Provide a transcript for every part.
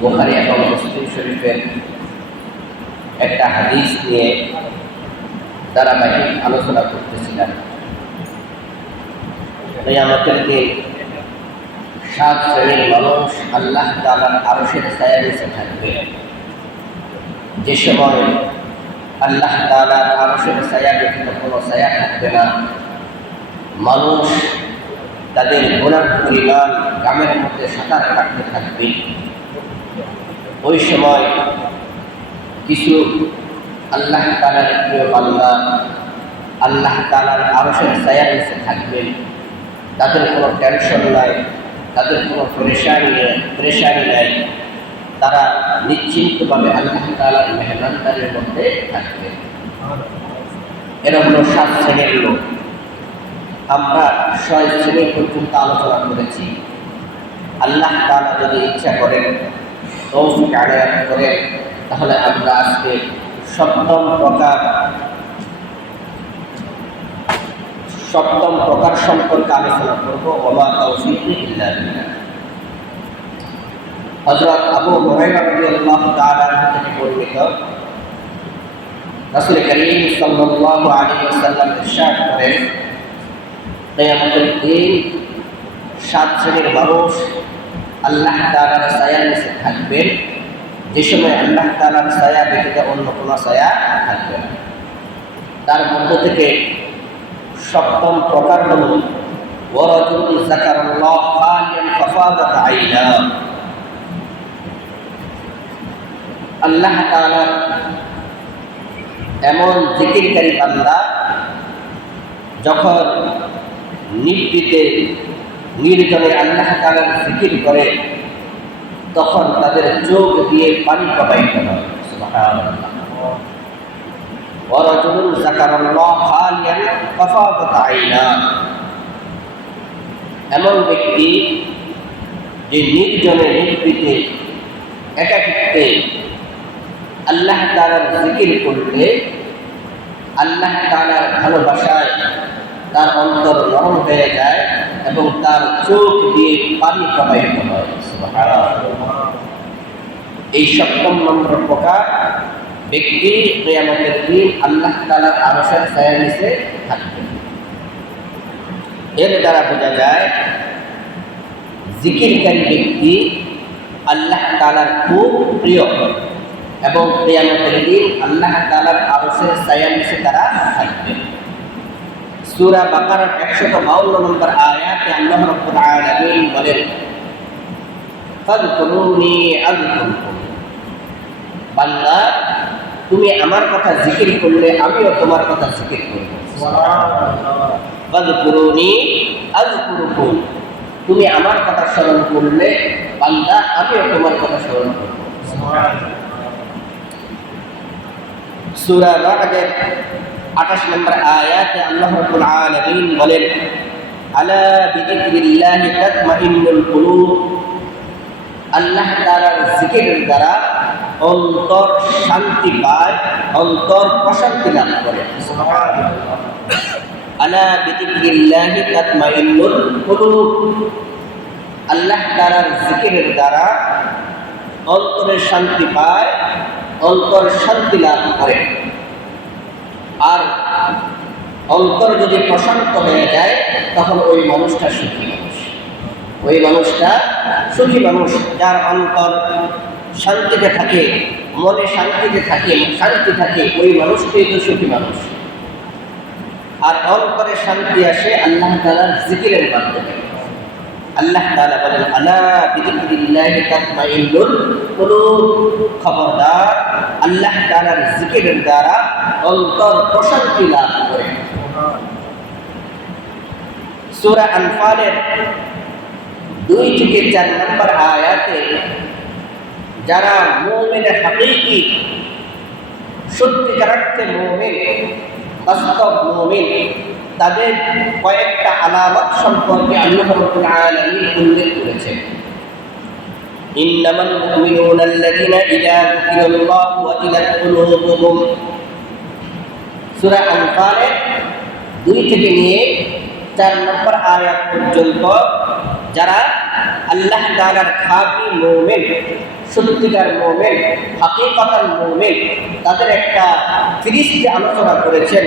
বুখারী এবং মুসলিম শরীফের একটা হাদিস নিয়ে ধারাবাহিক আলোচনা করতেছিলাম। কিয়ামতের দিন 7 শ্রেণীর মানুষ আল্লাহ তাআলার আরশের ছায়ার নিচে থাকবে। যে সময় আল্লাহ তাআলার আরশের ছায়া ব্যতীত কোনো ছায়া থাকবে না, মানুষ তাদের গুনাহ পরিমাণ গামের মধ্যে সাঁতার কাটতে থাকবে। ওই সময় কিছু আল্লাহ তাআলার প্রিয় বান্দা আল্লাহ তাআলার আরশের ছায়ার নিচে থাকবেন। তাদের কোনো টেনশন নাই, তাদের কোনো পরেশানি নাই, তারা নিশ্চিন্তভাবে আল্লাহ তাআলার মেহমানদারির মধ্যে থাকবে। এরা হলো 7 শ্রেণীর লোক। আমরা 6 শ্রেণী পর্যন্ত আলোচনা করেছি। আল্লাহ তাআলা যদি ইচ্ছা করেন, তৌফিক আনায়াত করেন, তাহলে আমরা আজকে সপ্তম প্রকার সম্পর্কে আলোচনা করব। ওয়া তাওফীক ইল্লা বিল্লাহ। হযরত আবু হুরায়রা রাদিয়াল্লাহু তাআলা থেকে বর্ণিত, রাসূল করিম সাল্লাল্লাহু আলাইহি ওয়াসাল্লাম ইরশাদ করেন, কিয়ামতের দিন 7 শ্রেণীর মানুষ আল্লাহ তাআলার ছায়ার নিচে থাকবেন। যে সময় আল্লাহ তাআলার ছায়া ব্যতীত অন্য কোনো ছায়া থাকবে না। তার মধ্য থেকে সপ্তম প্রকার হল ওয়ারাজুল যাকারাল্লাহ খালিয়ান ফাফাদাত আইনা। আল্লাহ তাআলার এমন জিকিরকারী বান্দা যখন নিভৃতে নির্জনে আল্লাহ তাআলার জিকির করে, তখন তাদের চোখ দিয়ে পানি প্রবাহিত হয়। সুবহানাল্লাহ। ওয়ারাজুল যাকারাল্লাহ খালিয়ান ফাফাদাত আইনা। এমন ব্যক্তি যে নির্জনে নিভৃতে একাকিত্বে আল্লাহ তাআলার জিকির করলে আল্লাহ তাআলার ভালোবাসায় তার অন্তর নরম হয়ে যায় এবং তার চোখ দিয়ে পানি প্রবাহিত হয়। সুবহানাল্লাহ। এই সপ্তম নম্বর প্রকার ব্যক্তি কিয়ামতের দিন আল্লাহ তাআলার আরশের ছায়ার নিচে থাকবে। এর দ্বারা বোঝা যায় জিকিরকারী ব্যক্তি আল্লাহ তাআলার খুব প্রিয় এবং কিয়ামতের দিন আল্লাহ তাআলার আরশের ছায়ার নিচে তারা থাকবে। সূরা বাকারার 152 নম্বর আয়াতে আল্লাহ রাব্বুল আলামিন বলেন, ফাযকুরুনি আযকুরকুম। বান্দা, তুমি আমার কথা জিকির করলে আমিও তোমার কথা জিকির করব। সুবহানাল্লাহ। ফাযকুরুনি আযকুরকুম। তুমি আমার কথা স্মরণ করলে বান্দা আমিও তোমার কথা স্মরণ করব। সুবহানাল্লাহ। সূরা রা'দের 28 নম্বর আয়াতে আল্লাহ রাব্বুল আলামিন বলেন, আলা বিযিকরিল্লাহি তাতমাইন্নুল কুলুব। আল্লাহ তাআলার জিকিরের দ্বারা অন্তর শান্তি পায়, অন্তর প্রশান্তি লাভ করে। সুবহানাল্লাহ। আলা বিযিকরিল্লাহি তাতমাইন্নুল কুলুব। আল্লাহ তাআলার জিকিরের দ্বারা অন্তরে শান্তি পায়, অন্তর শান্তি লাভ করে। আর অন্তর যদি প্রশান্ত হয়ে যায় তখন ওই মানুষটা সুখী মানুষ। ওই মানুষটা সুখী মানুষ, যার অন্তর শান্তিতে থাকে, মনে শান্তি থাকে, ওই মানুষটাই তো সুখী মানুষ। আর অন্তরে শান্তি আসে আল্লাহ তাআলার জিকিরের মাধ্যমে। আল্লাহ তাআলা বলেন, আলা বিযিকরিল্লাহি তাতমাইন্নুল কুলুব। খবরদার, আল্লাহ তাআলার জিকিরের দ্বারা অন্তর প্রশান্তি লাভ করে। সূরা আনফালের 2 থেকে 4 নম্বর আয়াতে যারা মুমিনে হাকিকি, সত্যিকার অর্থে মুমিন, বাস্তব মুমিন, তাদের কয়েকটা আলামত সম্পর্কে আল্লাহ রাব্বুল আলামিন উল্লেখ করেছেন। ইন্নামাল মুমিনুনা আল্লাযীনা ইযা যুকিরাল্লাহু ওয়াজিলাত কুলুবুহুম। সূরা আনফালের 2 থেকে নিয়ে 4 নম্বর আয়াত পর্যন্ত যারা আল্লাহ তাআলার খাঁটি মুমিন, সত্যিকার মুমিন, হাকিকাতাল মুমিন, তাদের একটা ফিরিস্তি আলোচনা করেছেন,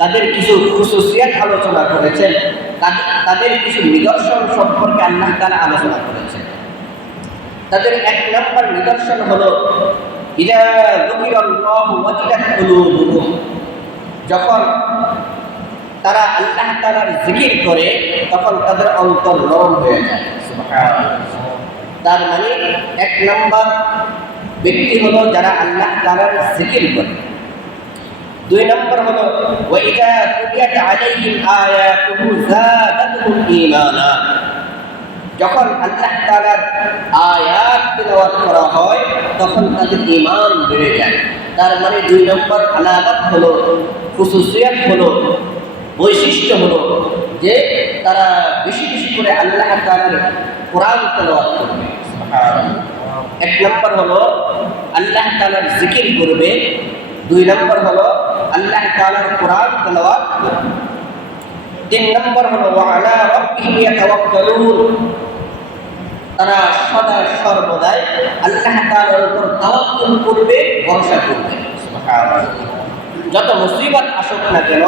তাদের কিছু খুসুসিয়াত আলোচনা করেছেন, তাদের কিছু নিদর্শন সম্পর্কে আল্লাহ তাআলা আলোচনা করেছেন। তাদের এক নম্বর নিদর্শন হলো ইযা যুকিরাল্লাহু ওয়াজিলাত কুলুবুহুম, যখন তারা আল্লাহ তাআলার জিকির করে তখন তাদের অন্তর নরম হয়ে যায়। সুবহানাল্লাহ। তার মানে এক নম্বর ব্যক্তি হলো যারা আল্লাহ তাআলার জিকির করে। দুই নম্বর হলো ওয়া ইযা তুলিয়াত আলাইহিম আয়াতুহু যাদাতুহুম ঈমানা, যখন আল্লাহ তাআলার আয়াত তিলাওয়াত করা হয় তখন তাদের ঈমান বেড়ে যায়। তার মানে দুই নম্বর আলামত হলো, খুসুসিয়াত হলো, বৈশিষ্ট্য হলো যে তারা বেশি বেশি করে আল্লাহ তাআলার কোরআন তেলাওয়াত করবে। এক নম্বর হলো আল্লাহ তাআলার জিকির করবে, দুই নম্বর হলো আল্লাহ তাআলার কোরআন তেলাওয়াত করবে, তিন নম্বর হলো ওয়া আলা রাব্বিহিম ইয়াতাওয়াক্কালুন, তারা সদা সর্বদাই আল্লাহ তাআলার উপর তাওয়াক্কুল করবে, ভরসা করবে। সুবহানাল্লাহ। যত মুসিবত আসুক না কেন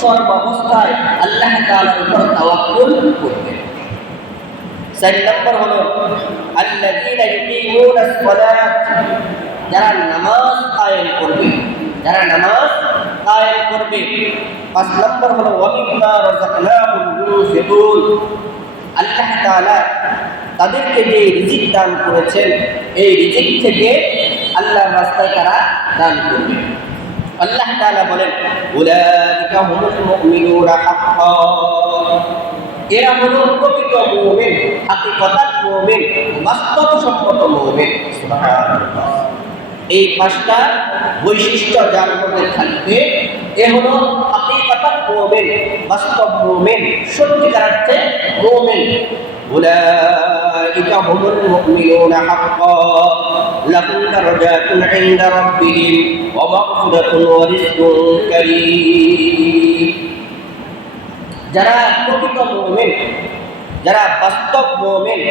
সর্বাবস্থায় আল্লাহ তাআলার উপর তাওয়াক্কুল করবে। চার নম্বর হলো আল্লাযীনা ইউকিমুনাস সালাত, যারা নামাজ কায়েম করবে, যারা নামাজ কায়েম করবে। পাঁচ নম্বর হলো ওয়া মিম্মা রাযাকনাহুম ইউনফিকুন, আল্লাহ তাআলা তাদেরকে যে রিজিক দান করেছেন এই রিজিক থেকে আল্লাহর রাস্তায় তারা দান করবে। আল্লাহ তাআলা বলেন উলাইকা হুমুল মুমিনুনা হাক্কান, এরা হলো প্রকৃত মুমিন, হাকিকতাত মুমিন, বাস্তবসম্মত মুমিন। সুবহানাল্লাহ। এই পাঁচটা বৈশিষ্ট্য যার মধ্যে থাকবে এ হলো হাকিকতাত মুমিন, বাস্তব মুমিন, সত্যিকার অর্থে মুমিন। উলাইকা হুমুল মুমিনুনা হাক্কান লাহুম দারাজাতুন ইনদা রাব্বিহিম ওয়া মাগফিরাতুন ওয়া রিজকুন কারীম। যারা প্রকৃত মুমিন, যারা বাস্তব মুমিন,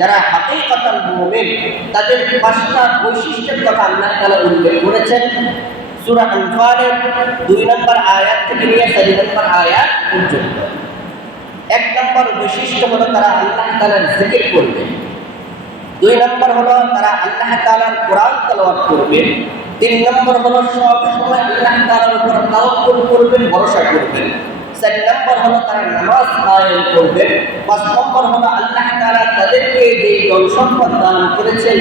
যারা হাকিকতাল মুমিন, তাদের পাঁচটা বৈশিষ্ট্যের কথা আল্লাহ তাআলা উল্লেখ করেছেন সূরা আনফালের 2 নম্বর আয়াত থেকে নিয়ে 4 নম্বর আয়াত পর্যন্ত। এক নম্বর বৈশিষ্ট্য হলো তারা আল্লাহ তাআলার জিকির করবে, দুই নম্বর হলো তারা আল্লাহ তাআলার কোরআন তেলাওয়াত করবে, তিন নম্বর হলো সব সময় আল্লাহ তাআলার উপর তাওয়াক্কুল করবেন, ভরসা করবেন, চার নম্বর হলো তারা নামাজ কায়েম করবেন, পাঁচ নম্বর হলো আল্লাহ তাআলা তাদেরকে যে সম্পদ দান করেছেন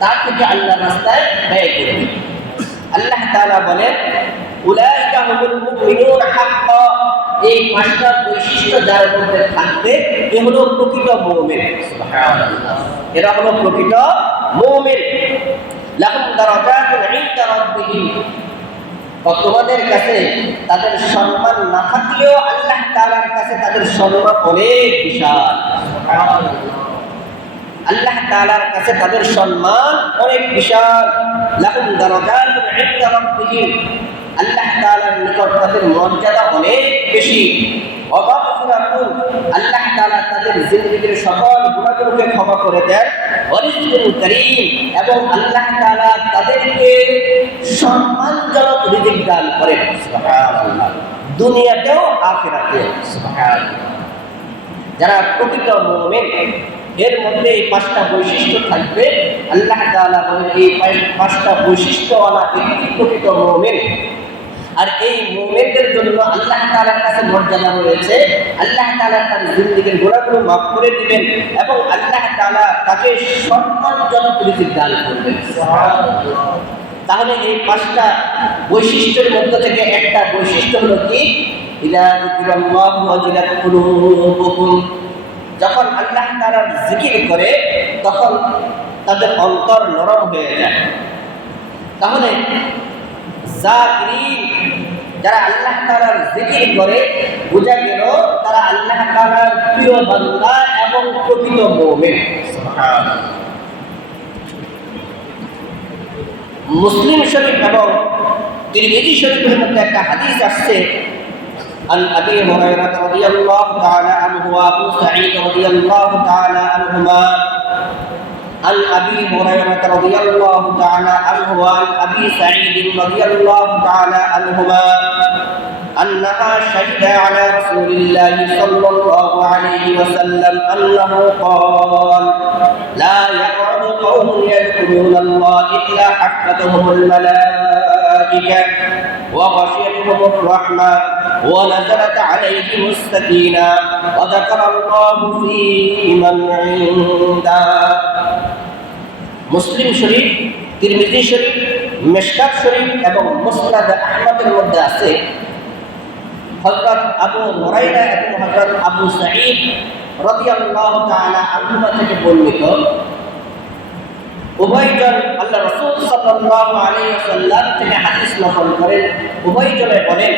তা থেকে আল্লাহর রাস্তায় ব্যয় করবে। আল্লাহ তাআলা বলেন উলাইকা হুমুল মুমিনুনা হাক্কান, এই পাঁচটা বৈশিষ্ট্য যার মধ্যে থাকবে এ হলো প্রকৃত মুমিন। সুবহানাল্লাহ। এরা হলো প্রকৃত মুমিন। লাহুম দারাজাতুন ইনদা রাব্বিহিম, তোমাদের কাছে তাদের সম্মান না থাকলেও আল্লাহ তাআলার কাছে তাদের সম্মান অনেক বিশাল। আল্লাহ তাআলার কাছে তাদের সম্মান অনেক বিশাল। লাহুম দারাজাতুন ইনদা রাব্বিহিম, আল্লাহ তাআলার নিকট তাদের মর্যাদা অনেক বেশি। ওয়া মাগফিরাতুন, আল্লাহ তাআলা তাদের জিন্দেগীর সকল গুনাহগুলোকে ক্ষমা করে দেন। ওয়া রিজকুন কারীম, এবং আল্লাহ তাআলা তাদেরকে সম্মানজনক রিজিক দান করেন। সুবহানাল্লাহ। দুনিয়াতেও আখিরাতেও। সুবহানাল্লাহ। যারা প্রকৃত মুমিন এর মধ্যে এই পাঁচটা বৈশিষ্ট্য থাকবে। আল্লাহ তাআলা বলেন এই পাঁচটা বৈশিষ্ট্যওয়ালা ব্যক্তি প্রকৃত মুমিন। আর এই মুমিনদের জন্য আল্লাহ তাআলার কাছে মর্যাদা রয়েছে, আল্লাহ তাআলা তার জিন্দেগীর গুনাহগুলো মাফ করে দিবেন এবং আল্লাহ তাআলা তাকে সম্মানজনক রিজিক দান করবেন। সুবহানাল্লাহ। তাহলে এই পাঁচটা বৈশিষ্ট্যের মধ্যে থেকে একটা বৈশিষ্ট্য হলো কি ইযা যুকিরাল্লাহু ওয়াজিলাত কুলুবুহুম, যখন আল্লাহ তাআলার জিকির করে তখন তাদের অন্তর নরম হয়ে যায়। তাহলে যাকিরিন, যারা আল্লাহ তাআলার জিকির করে বোঝা গেল তারা আল্লাহ তাআলার প্রিয় বান্দা এবং প্রকৃত মুমিন। সুবহানাল্লাহ। মুসলিম শরীফ এবং তিরমিজি শরীফের মধ্যে একটা হাদিস আসছে عن أبي هريرة رضي الله تعالى عنه وأبو سعيد رضي الله تعالى عنهما عن أبي هريرة رضي الله تعالى عنه وعن أبي سعيد رضي الله تعالى عنهما أنها شهد على رسول الله صلى الله عليه وسلم أنه قال لا يقعد قوم يذكرون الله إلا حفتهم الملائكة وغشيتهم الرحمة ونزلت عليهم السكينة وذكر الله في من عنده মুসলিম শরীফ, তিরমিজি শরীফ, মিশকাত শরীফ এবং মুসনাদ আহমদের মধ্যে আছে হযরত আবু হুরায়রা এবং হযরত আবু সাঈদ রাদিয়াল্লাহু তাআলা আনহুমা থেকে বর্ণিত। উভয়জন আল্লাহ রাসূল সাল্লাল্লাহু আলাইহি ওয়াসাল্লাম থেকে হাদিস নকল করেন। উভয়জনে বলেন,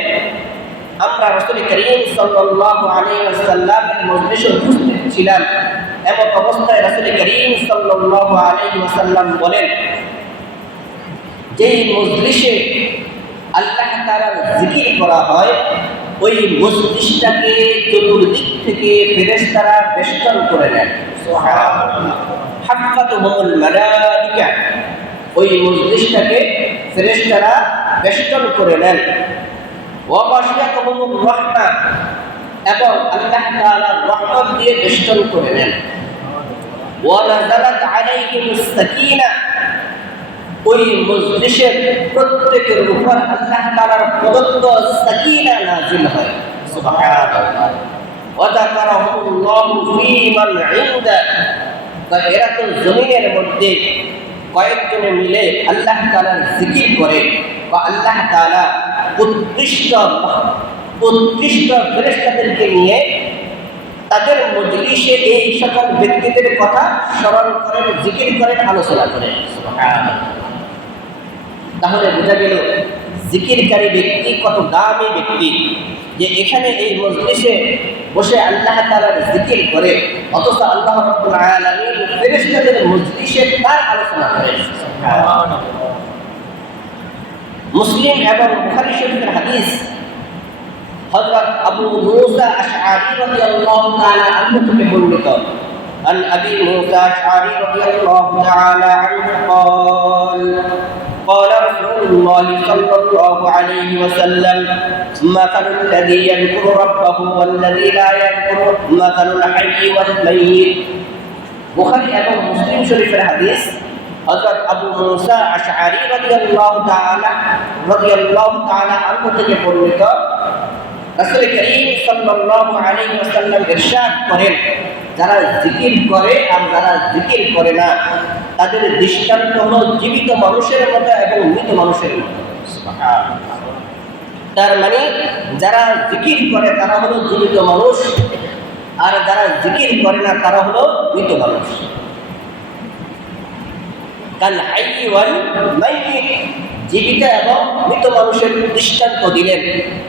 আমরা রাসূল করিম সাল্লাল্লাহু আলাইহি ওয়াসাল্লামের মজলিসে উপস্থিত ছিলাম। এমন অবস্থায় রাসূল করিম সাল্লাল্লাহু আলাইহি ওয়াসাল্লাম বলেন, যেই মজলিসে আল্লাহ তাআলার জিকির করা হয় ওই মজলিসটাকে চতুর্দিক থেকে ফেরেশতারা বেষ্টন করে নেন। সুবহানাল্লাহ। হাফাতুহুমুল মালাইকা, ওই মজলিসটাকে ফেরেশতারা বেষ্টন করে নেন। ওয়া গাশিয়াতুহুমুর রাহমা, এবং আল্লাহ তাআলার রহমত দিয়ে বেষ্টন করে নেন। ওয়া নাযালাত আলাইহিমুস সাকিনা, ওই মজলিসের প্রত্যেকের উপর আল্লাহ তাআলার প্রদত্ত সাকিনা নাযিল হয়। সুবহানাল্লাহ। ওয়া যাকারাহুল্লাহু ফী মান ইনদা, এরা তো জমিনের মধ্যে কয়েকজনে মিলে আল্লাহ তাআলার জিকির করে বা আল্লাহ তাআলা উৎকৃষ্ট ফেরেশতাদেরকে নিয়ে তাদের মজলিসে এই সকল ব্যক্তিদের কথা স্মরণ করেন, জিকির করেন, আলোচনা করেন। সুবহানাল্লাহ। তাহলে বোঝা গেল জিকিরকারী ব্যক্তি কত দামি ব্যক্তি, যে এখানে এই মজলিসে বসে আল্লাহ তাআলার জিকির করে, অথচ আল্লাহ রাব্বুল আলামিন ফেরেশতাদের মজলিসে তার আলোচনা করেন। সুবহানাল্লাহ। মুসলিম এবং বুখারী শরীফের হাদিস হযরত আবু মুসা আশআরী রাদিয়াল্লাহু তাআলা আনহু থেকে বর্ণিত। عن أبي موسى الأشعري رضي الله تعالى عنه قال قال رسول الله صلى الله عليه وسلم مثل الذي يذكر ربه والذي لا يذكر مثل الحي والميت। বুখারী এবং মুসলিম শরীফের হাদিস হযরত আবু মুসা আশআরী রাদিয়াল্লাহু তাআলা আনহু থেকে বর্ণিত। রাসূল করিম সাল্লাল্লাহু আলাইহি ওয়াসাল্লাম ইরশাদ করেন, যারা জিকির করে আর যারা জিকির করে না তাদের দৃষ্টান্ত হলো জীবিত মানুষের মতো এবং মৃত মানুষের মতো। সুবহানাল্লাহ। তার মানে যারা জিকির করে তারা হলো জীবিত মানুষ, আর যারা জিকির করে না তারা হলো মৃত মানুষ। কাল হাইয়্যি ওয়াল মাইয়িত, জীবিত এবং মৃত মানুষের দৃষ্টান্ত দিলেন।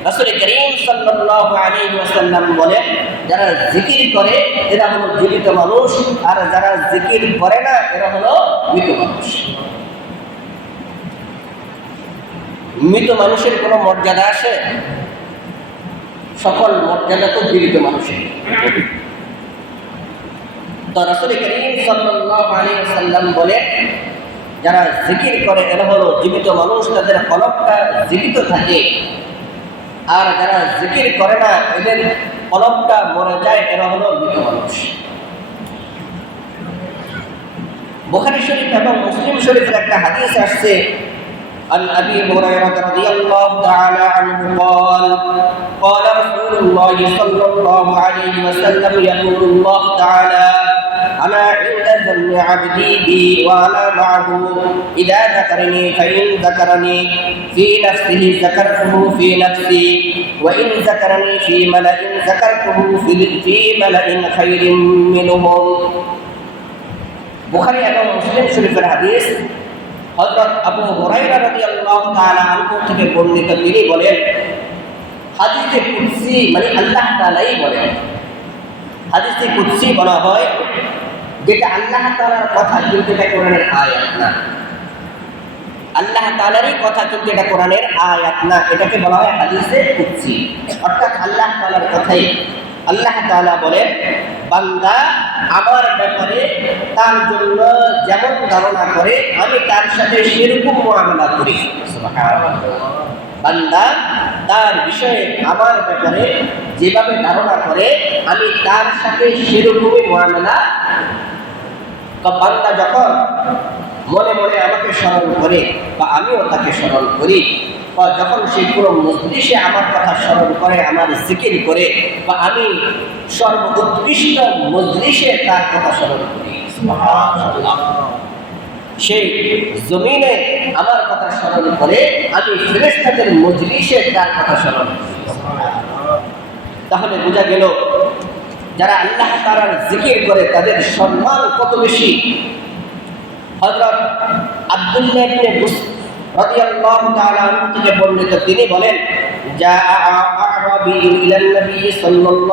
রাসূল করিম সাল্লাল্লাহু আলাইহি ওয়াসাল্লাম বলেন, যারা জিকির করে এরা হলো জীবিত মানুষ, আর যারা জিকির করে না এরা হলো মৃত মানুষ। মৃত মানুষের কোনো মর্যাদা আছে? সকল মর্যাদা তো জীবিত মানুষের। তো রাসূল করিম সাল্লাল্লাহু আলাইহি ওয়াসাল্লাম বলেন, যারা জিকির করে এরা হলো জীবিত মানুষ, তাদের কলবটা জীবিত থাকে, আর যারা জিকির করে না এদের কলবটা মরে যায়, এরা হলো মৃত মানুষ। বুখারী শরীফ এবং মুসলিম শরীফের একটা হাদিস আসছে, عن أبي هريرة رضي الله تعالى عنه قال قال رسول الله صلى الله عليه وسلم يقول الله تعالى أنا عند ظن عبدي بي وأنا معه إذا ذكرني فإن ذكرني في نفسه ذكرته في نفسي وإن ذكرني في ملأ ذكرته في ملأ خير منهم। বুখারী এবং মুসলিম শরীফের হাদিস হযরত আবু হুরায়রা রাদিয়াল্লাহু তাআলা আনহু থেকে বর্ণিত। তিনি বলেন, হাদিসে কুদসি মানে আল্লাহ তাআলাই বলেন। হাদিসে কুদসি বলা হয় যেটা আল্লাহ তাআলার কথা, কিন্তু এটা কোরআনের আয়াত না। আল্লাহ তাআলারই কথা, কিন্তু এটা কোরআনের আয়াত না। এটাকে বলা হয় হাদিসে কুদসি, অর্থাৎ আল্লাহ তাআলার কথাই। আল্লাহ তাআলা বলেন, বান্দা আমার ব্যাপারে তার জন্য যেমন ধারণা করে আমি তার সাথে সেরকম মুআমালা করি। বান্দা তার বিষয়ে আমার ব্যাপারে যেভাবে ধারণা করে আমি তার সাথে সেরকমই মুআমালা। বান্দা যখন মনে মনে আমাকে স্মরণ করে বা আমিও তাকে স্মরণ করি, বা যখন সে কোনো মজলিসে আমার কথা স্মরণ করে, আমার জিকির করে, বা আমি সর্বোৎকৃষ্ট মজলিসে তার কথা স্মরণ করি, সেই জমিনে আমার কথা স্মরণ করে, আমি ফেরেশতাদের মজলিসে তার কথা স্মরণ করি। তাহলে বোঝা গেল যারা আল্লাহ তাআলার জিকির করে তাদের সম্মান কত বেশি। হযরত আব্দুল্লাহ ইবনে বুসর রাদিয়াল্লাহু তাআলা আনহু থেকে বর্ণিত, তিনি বলেন, জাআ আ'রাবিয়্যুন ইলান নবী সাল্লাল্লাহু